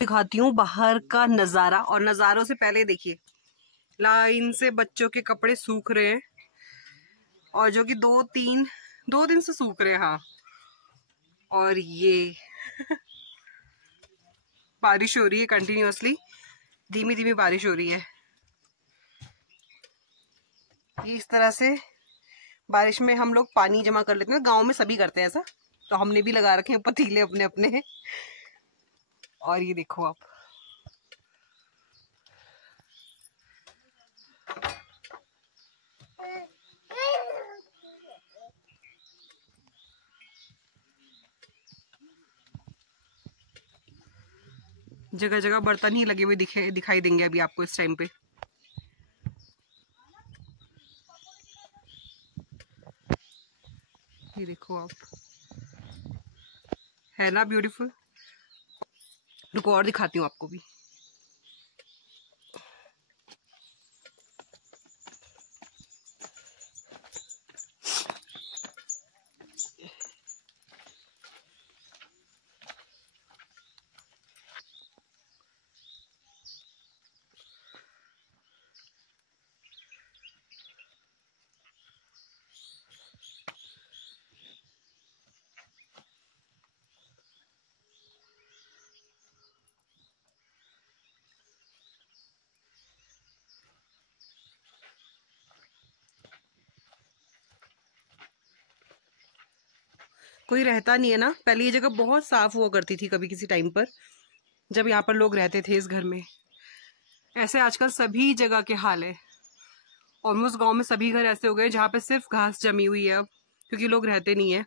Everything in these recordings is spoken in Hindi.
दिखाती हूँ बाहर का नजारा। और नजारों से पहले देखिए, लाइन से बच्चों के कपड़े सूख रहे हैं, और जो कि दो दिन से सूख रहे हैं। हाँ, और ये बारिश हो रही है कंटिन्यूअसली, धीमी धीमी बारिश हो रही है। इस तरह से बारिश में हम लोग पानी जमा कर लेते हैं। गांव में सभी करते हैं ऐसा, तो हमने भी लगा रखे हैं पतीले अपने अपने। और ये देखो आप, जगह जगह बर्तन ही लगे हुए दिखाई देंगे अभी आपको इस टाइम पे। ये देखो आप, है ना ब्यूटीफुल। रुको और दिखाती हूँ आपको भी। कोई रहता नहीं है ना। पहले ये जगह बहुत साफ हुआ करती थी कभी किसी टाइम पर, जब यहाँ पर लोग रहते थे इस घर में। ऐसे आजकल सभी जगह के हाल है। ऑलमोस्ट गांव में सभी घर ऐसे हो गए जहाँ पे सिर्फ घास जमी हुई है अब, क्योंकि लोग रहते नहीं है।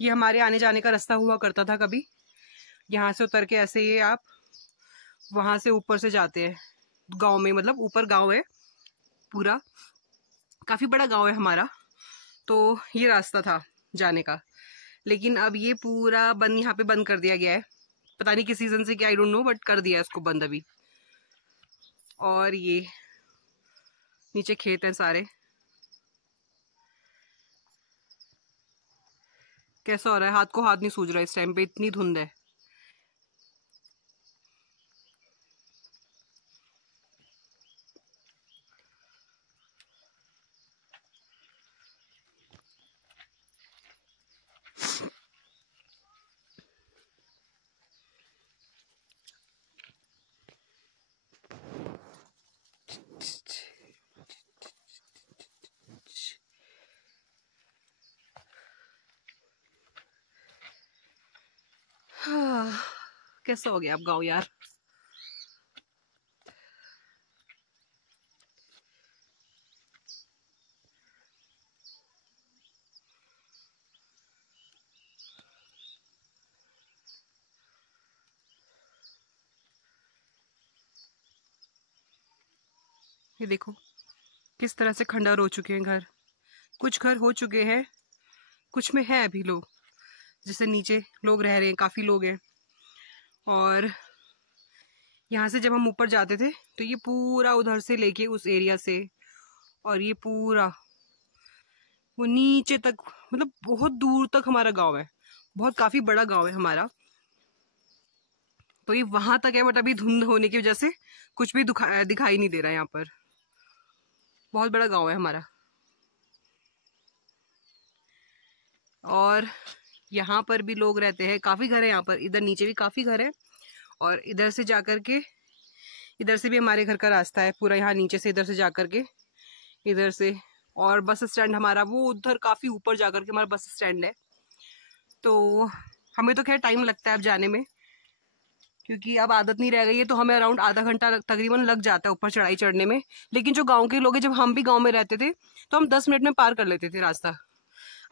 ये हमारे आने जाने का रास्ता हुआ करता था कभी। यहाँ से उतर के ऐसे ही आप वहां से ऊपर से जाते हैं गांव में, मतलब ऊपर गांव है पूरा, काफी बड़ा गांव है हमारा। तो ये रास्ता था जाने का, लेकिन अब ये पूरा बंद, यहाँ पे बंद कर दिया गया है। पता नहीं किस सीजन से, क्या आई डोंट नो, बट कर दिया है इसको बंद अभी। और ये नीचे खेत हैं सारे। कैसा हो रहा है, हाथ को हाथ नहीं सूझ रहा इस टाइम पे, इतनी धुंध है। हाँ, कैसा हो गया अब गाँव यार। ये देखो किस तरह से खंडर हो चुके हैं घर। कुछ घर हो चुके हैं, कुछ में है अभी लोग, जैसे नीचे लोग रह रहे हैं, काफी लोग हैं। और यहाँ से जब हम ऊपर जाते थे तो ये पूरा उधर से लेके उस एरिया से, और ये पूरा वो नीचे तक, मतलब बहुत दूर तक हमारा गांव है। बहुत काफी बड़ा गांव है हमारा। तो ये वहां तक है, बट अभी धुंध होने की वजह से कुछ भी दिखाई नहीं दे रहा है यहाँ पर। बहुत बड़ा गांव है हमारा। और यहाँ पर भी लोग रहते हैं, काफी घर है यहाँ पर। इधर नीचे भी काफी घर है, और इधर से जाकर के, इधर से भी हमारे घर का रास्ता है पूरा, यहाँ नीचे से इधर से जाकर के इधर से। और बस स्टैंड हमारा वो उधर काफी ऊपर जाकर के हमारा बस स्टैंड है। तो हमें तो खैर टाइम लगता है अब जाने में, क्योंकि अब आदत नहीं रह गई है। तो हमें अराउंड आधा घंटा तकरीबन लग जाता है ऊपर चढ़ाई चढ़ने में। लेकिन जो गांव के लोग हैं, जब हम भी गांव में रहते थे तो हम 10 मिनट में पार कर लेते थे रास्ता।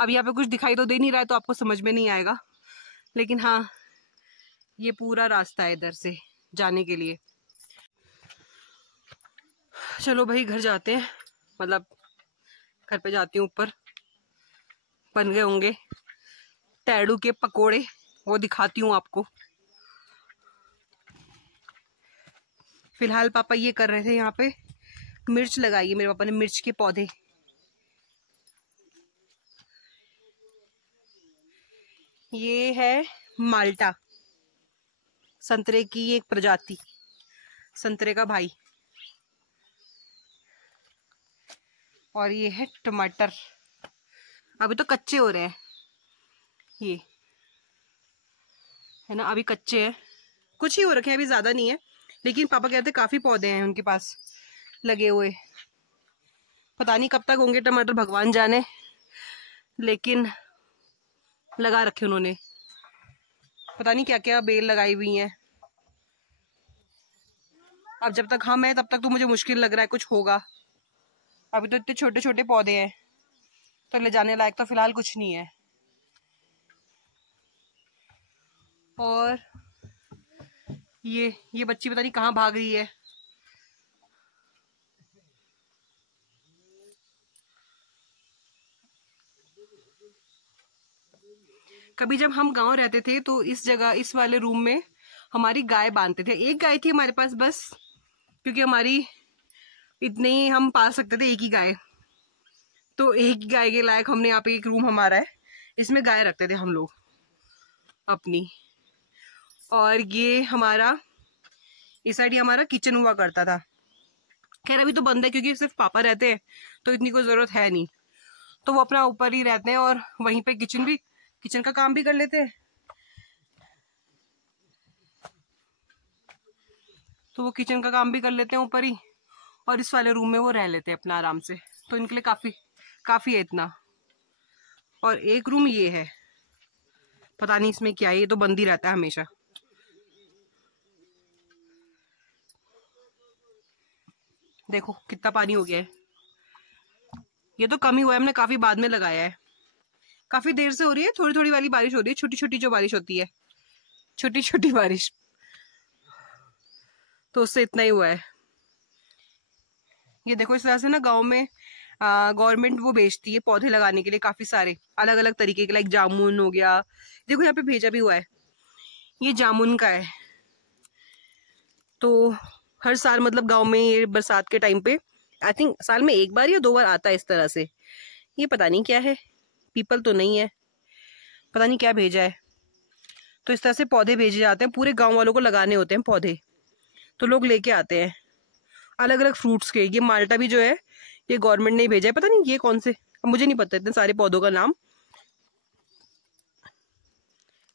अब यहाँ पे कुछ दिखाई तो दे नहीं रहा है, तो आपको समझ में नहीं आएगा, लेकिन हाँ, ये पूरा रास्ता है इधर से जाने के लिए। चलो भाई घर जाते हैं, मतलब घर पे जाती हूँ ऊपर। बन गए होंगे टैडू के पकोड़े, वो दिखाती हूँ आपको। फिलहाल पापा ये कर रहे थे, यहाँ पे मिर्च लगाई है मेरे पापा ने, मिर्च के पौधे। ये है माल्टा, संतरे की एक प्रजाति, संतरे का भाई। और ये है टमाटर, अभी तो कच्चे हो रहे हैं ये, है ना, अभी कच्चे हैं, कुछ ही हो रखे हैं, अभी ज्यादा नहीं है। लेकिन पापा कहते हैं काफी पौधे हैं उनके पास लगे हुए। पता नहीं कब तक होंगे टमाटर, भगवान जाने, लेकिन लगा रखे उन्होंने। पता नहीं क्या क्या बेल लगाई हुई हैं। अब जब तक हम हैं तब तक तो मुझे मुश्किल लग रहा है कुछ होगा। अभी तो इतने छोटे छोटे पौधे हैं, तो ले जाने लायक तो फिलहाल कुछ नहीं है। और ये बच्ची पता नहीं कहाँ भाग रही है। कभी जब हम गांव रहते थे तो इस जगह, इस वाले रूम में हमारी गाय बांधते थे। एक गाय थी हमारे पास बस, क्योंकि हमारी इतने ही हम पाल सकते थे, एक ही गाय। तो एक गाय के लायक हमने यहाँ पे एक रूम हमारा है, इसमें गाय रखते थे हम लोग अपनी। और ये हमारा इस साइड हमारा किचन हुआ करता था। खैर अभी तो बंद है क्योंकि सिर्फ पापा रहते हैं तो इतनी कोई जरूरत है नहीं, तो वो अपना ऊपर ही रहते हैं और वहीं पे किचन का काम भी कर लेते हैं। तो वो किचन का काम भी कर लेते हैं ऊपर ही, और इस वाले रूम में वो रह लेते हैं अपना आराम से। तो इनके लिए काफी है इतना। और एक रूम ये है, पता नहीं इसमें क्या है, ये तो बंद ही रहता है हमेशा। देखो कितना पानी हो गया है। ये तो कम ही हुआ है, हमने काफी बाद में लगाया है। काफी देर से हो रही है, थोड़ी थोड़ी वाली बारिश हो रही है, छोटी छोटी जो बारिश होती है, छोटी छोटी बारिश, तो उससे इतना ही हुआ है। ये देखो इस तरह से ना गांव में गवर्नमेंट वो बेचती है पौधे लगाने के लिए, काफी सारे अलग अलग तरीके के, लाइक जामुन हो गया। देखो यहाँ पे भेजा भी हुआ है, ये जामुन का है। तो हर साल मतलब गांव में ये बरसात के टाइम पे, आई थिंक साल में एक बार या 2 बार आता है इस तरह से। ये पता नहीं क्या है, पीपल तो नहीं है, पता नहीं क्या भेजा है। तो इस तरह से पौधे भेजे जाते हैं, पूरे गांव वालों को लगाने होते हैं पौधे, तो लोग लेके आते हैं अलग अलग फ्रूट्स के। ये माल्टा भी जो है ये गवर्नमेंट ने ही भेजा है, पता नहीं ये कौन से, मुझे नहीं पता इतने सारे पौधों का नाम,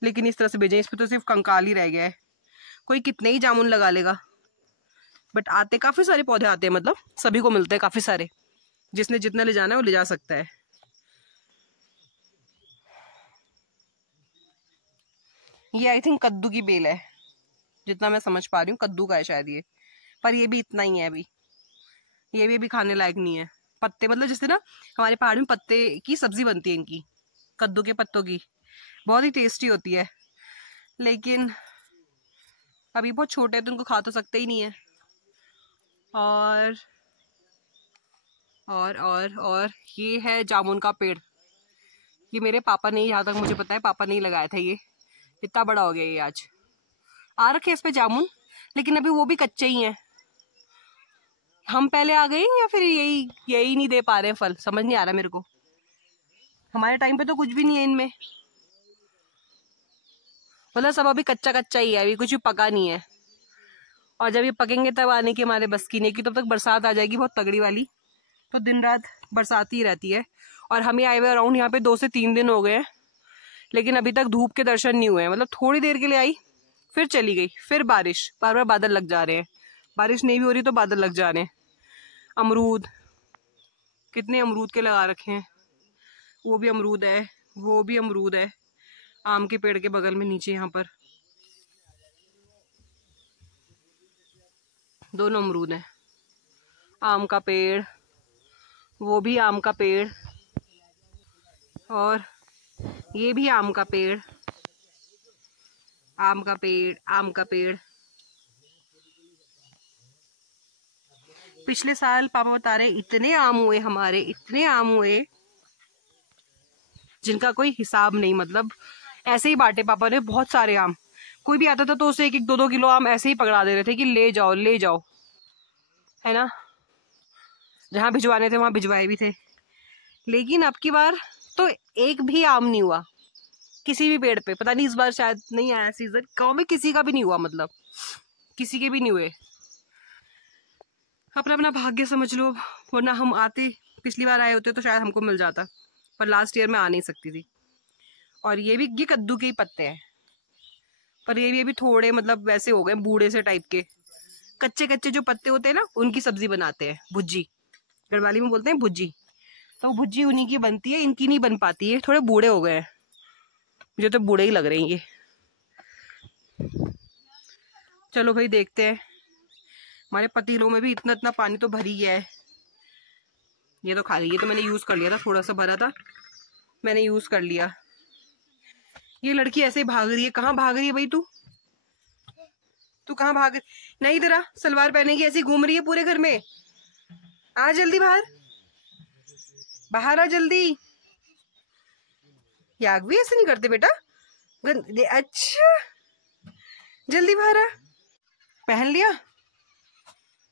लेकिन इस तरह से भेजे। इस पे तो सिर्फ कंकाल ही रह गया है, कोई कितने ही जामुन लगा लेगा। बट आते काफी सारे पौधे आते हैं, मतलब सभी को मिलते हैं काफी सारे, जिसने जितना ले जाना है वो ले जा सकता है। ये आई थिंक कद्दू की बेल है, जितना मैं समझ पा रही हूँ कद्दू का है शायद ये, पर ये भी इतना ही है अभी, ये भी अभी खाने लायक नहीं है। पत्ते मतलब जैसे ना हमारे पहाड़ में पत्ते की सब्जी बनती है इनकी, कद्दू के पत्तों की, बहुत ही टेस्टी होती है। लेकिन अभी बहुत छोटे हैं तो उनको खा तो सकते ही नहीं है। और ये है जामुन का पेड़, ये मेरे पापा ने, यहाँ तक मुझे पता है पापा ने ही लगाया था। ये इतना बड़ा हो गया, ये आज आ रखे इस पे जामुन, लेकिन अभी वो भी कच्चे ही हैं। हम पहले आ गए या फिर यही नहीं दे पा रहे हैं फल, समझ नहीं आ रहा मेरे को। हमारे टाइम पे तो कुछ भी नहीं है इनमें, मतलब सब अभी कच्चा कच्चा ही है, अभी कुछ भी पका नहीं है। और जब ये पकेंगे तब आने की हमारे बस की नहीं, कि तब तक बरसात आ जाएगी बहुत तगड़ी वाली, तो दिन रात बरसात ही रहती है। और हमें आए हुए अराउंड यहाँ पे 2 से 3 दिन हो गए हैं, लेकिन अभी तक धूप के दर्शन नहीं हुए हैं। मतलब थोड़ी देर के लिए आई, फिर चली गई, फिर बारिश, बार बार बादल लग जा रहे हैं। बारिश नहीं भी हो रही तो बादल लग जा रहे हैं। अमरूद, कितने अमरूद के लगा रखे हैं, वो भी अमरूद है, वो भी अमरूद है। आम के पेड़ के बगल में नीचे यहाँ पर दोनों अमरूद हैं। आम का पेड़, वो भी आम का पेड़, और ये भी आम का पेड़, आम का पेड़, आम का पेड़। पिछले साल पापा बता रहे इतने आम हुए हमारे, इतने आम हुए जिनका कोई हिसाब नहीं। मतलब ऐसे ही बांटे पापा ने बहुत सारे आम, कोई भी आता था तो उसे 1-1, 2-2 किलो आम ऐसे ही पकड़ा दे रहे थे कि ले जाओ ले जाओ, है ना। जहां भिजवाने थे वहां भिजवाए भी थे। लेकिन अब की बार तो एक भी आम नहीं हुआ, किसी भी पेड़ पे। पता नहीं इस बार शायद नहीं आया सीजन, गाँव में किसी का भी नहीं हुआ, मतलब किसी के भी नहीं हुए। अपना अपना भाग्य समझ लो, वरना हम आते, पिछली बार आए होते तो शायद हमको मिल जाता, पर लास्ट ईयर में आ नहीं सकती थी। और ये भी, ये कद्दू के ही पत्ते हैं, पर ये भी अभी थोड़े मतलब वैसे हो गए बूढ़े से टाइप के। कच्चे कच्चे जो पत्ते होते हैं ना, उनकी सब्जी बनाते हैं, भुज्जी, गढ़वाली में बोलते हैं भुज्जी। तो भुज्जी उन्हीं की बनती है, इनकी नहीं बन पाती है, थोड़े बूढ़े हो गए हैं, मुझे तो बूढ़े ही लग रहे हैं ये। चलो भाई देखते हैं। हमारे पतीलों में भी इतना इतना पानी तो भर ही गया है। ये तो खाली, ये तो मैंने यूज कर लिया था, थोड़ा सा भरा था, मैंने यूज कर लिया। ये लड़की ऐसे ही भाग रही है, कहाँ भाग रही है भाई तू? तू कहाँ भाग? नहीं तेरा सलवार पहनेगी, ऐसी घूम रही है पूरे घर में। आ जल्दी बाहर, बाहर आ जल्दी। याग भी ऐसे नहीं करते बेटा, अच्छा जल्दी बाहर आ। पहन लिया,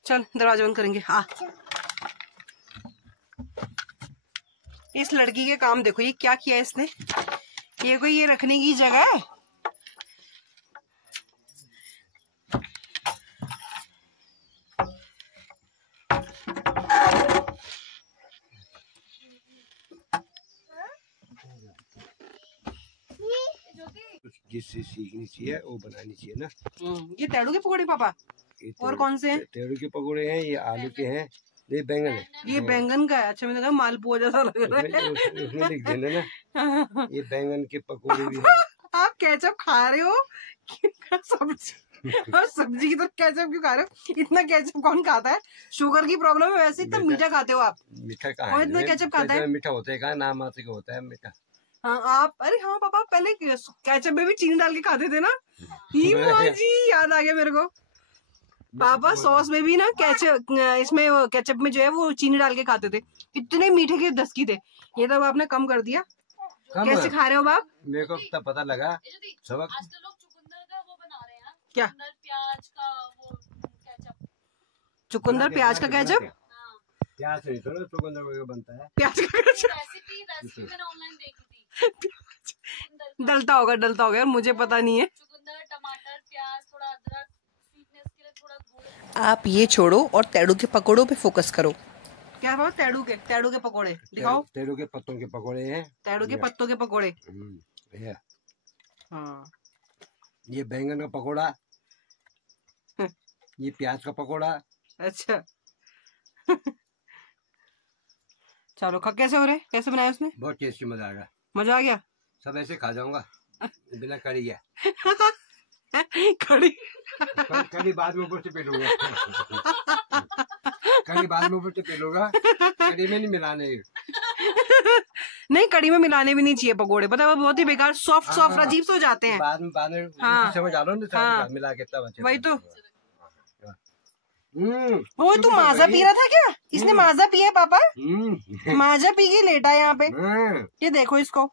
चल दरवाजा बंद करेंगे। हाँ, इस लड़की के काम देखो, ये क्या किया इसने। ये कोई ये रखने की जगह है? जिससे सीखनी चाहिए वो बनानी चाहिए ना। ये तेड़ू के पकौड़े पापा? और कौन से हैं? तेड़ू के पकौड़े हैं, ये आलू के हैं, ये बैंगन है। ये बैंगन का है? अच्छा, मैंने कहा मालपुआ जैसा लग रहा है। उसमें लिख देना ना, ये बैंगन के पकौड़े भी हैं। आप केचप खा रहे हो सब्जी, और सब्जी की तो केचप क्यों खा रहे हो? इतना केचप कौन खाता है? शुगर की प्रॉब्लम है वैसे, इतना मीठा खाते हो आप। मीठा कहाँ है? इतना केचप खाता है? मीठा होता है कहाँ, नाम मात्र का होता है मीठा। हाँ आप, अरे हाँ पापा पहले केचप में भी चीनी डाल के खाते थे ना। जी याद आ गया मेरे को। पापा सॉस में भी ना केचप, इसमें केचप में जो है वो चीनी डाल के खाते थे, इतने मीठे के दसकी थे। ये तो आपने कम कर दिया। कैसे खा रहे हो बाप? मेरे को तब पता लगा सबक। आजकल लोग चुकंदर का वो बना रहे हैं। क्या? प्याज का वो केचप। चुकंदर प्याज का केचप? प्याज से थोड़ा चुकंदर का बनता है। प्याज का केचप रेसिपी मैंने ऑनलाइन देखी थी। डलता होगा, मुझे पता नहीं है। चुकंदर, टमाटर, प्याज, थोड़ा अदरक, स्वीटनेस के लिए थोड़ा गुड़। आप ये छोड़ो और तेड़ू के पकौड़ों पे फोकस करो। क्या बात? तेड़ू के पकौड़े दिखाओ। तेड़ू के पत्तों के पकौड़े हैं। तेड़ू के पत्तों के पकौड़े। हाँ, ये बैंगन का पकौड़ा, ये प्याज का पकौड़ा। अच्छा चलो खा, कैसे हो रहे? कैसे बनाया उसने? बहुत टेस्टी, मजा आ गया। मजा आ गया? सब ऐसे खा जाऊंगा बिना कड़ी के। कड़ी बाद में ऊपर से पेलूंगा। कड़ी बाद में ऊपर से पेलूंगा, कड़ी में नहीं मिलाने। नहीं, कड़ी में मिलाने भी नहीं चाहिए पकोड़े, पता है बहुत ही बेकार, सॉफ्ट अजीब से हो जाते हैं। बाद में हाँ। समझ आ रहा है, मिला के तब वही तो। वो तू माजा पी रहा था क्या? इसने माजा पिया है पापा? माजा पी के लेटा है यहाँ पे। ये देखो इसको,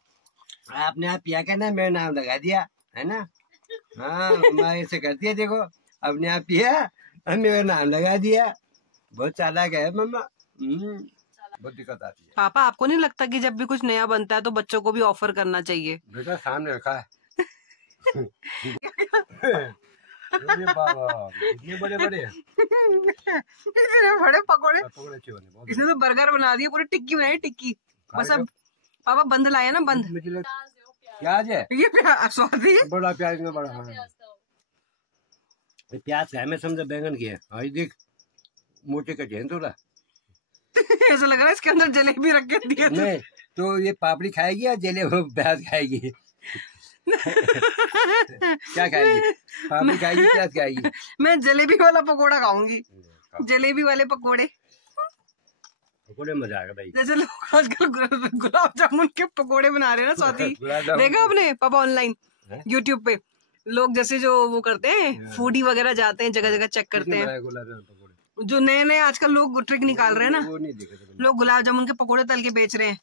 आपने आप पिया क्या ना, मेरा नाम लगा दिया है ना। हाँ, मैं ऐसे करती है, देखो अपने आप पिया और मेरा नाम लगा दिया। बहुत चालाक है मम्मा। बहुत दिक्कत आती है। पापा आपको नहीं लगता कि जब भी कुछ नया बनता है तो बच्चों को भी ऑफर करना चाहिए? बेटा सामने रखा है। अरे बाबा, इतने बड़े बड़े इतने बड़े पकोड़े। इसने तो बर्गर बना दिया, पूरी टिक्की बनाई, टिक्की। बस अब पापा बंद लाया ना, बंद। प्याज है ये स्वादी है, बड़ा प्याज में बड़ा। हाँ, प्याज है, मैं समझा बैंगन की है। हाँ देख, मोटे कटे हैं थोड़ा। ऐसा लग रहा है इसके अंदर जलेबी रख के दिए। नहीं तो ये पापड़ी खाएगी या जलेबी प्याज खाएगी? क्या खाएगी? पापड़ी खाएगी, प्याज खाएगी? मैं जलेबी वाला पकोड़ा खाऊंगी, जलेबी वाले पकोड़े। पकोड़े मजा आएगा भाई। जैसे लोग आजकल गुलाब जामुन के पकोड़े बना रहे हैं ना स्वाति, देखा आपने पापा ऑनलाइन यूट्यूब पे? लोग जैसे जो वो करते हैं, फूडी वगैरह जाते हैं, जगह जगह चेक करते हैं। जो नए नए आजकल लोग ट्रिक निकाल रहे हैं ना, लोग गुलाब जामुन के पकोड़े तल के बेच रहे हैं।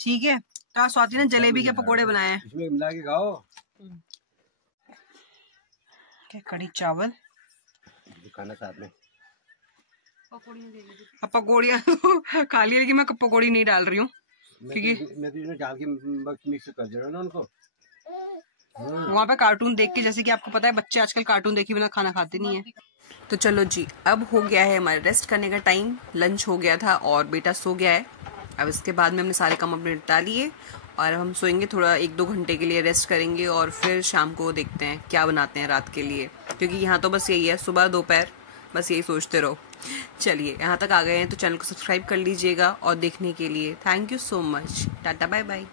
ठीक है, तो आज स्वाति ने जलेबी के पकोड़े बनाए हैं। इसमें मिला के खाओ। क्या कड़ी चावल खाना साथ में। अब पकौड़ियाँ खा लिया, लेकिन मैं पकौड़ी नहीं डाल रही हूँ क्योंकि मैं तो डाल के मिक्स कर दे रहा हूँ ना उनको। वहाँ पे कार्टून देख के, जैसे कि आपको पता है बच्चे आजकल कार्टून देखे बिना खाना खाते नहीं है। तो चलो जी, अब हो गया है हमारे रेस्ट करने का टाइम। लंच हो गया था और बेटा सो गया है। अब इसके बाद में हमने सारे काम अपने निपटा लिए और हम सोएंगे, थोड़ा 1-2 घंटे के लिए रेस्ट करेंगे और फिर शाम को देखते हैं क्या बनाते हैं रात के लिए, क्योंकि यहाँ तो बस यही है, सुबह दोपहर बस यही सोचते रहो। चलिए, यहाँ तक आ गए हैं तो चैनल को सब्सक्राइब कर लीजिएगा और देखने के लिए thank you so much. Tata bye bye.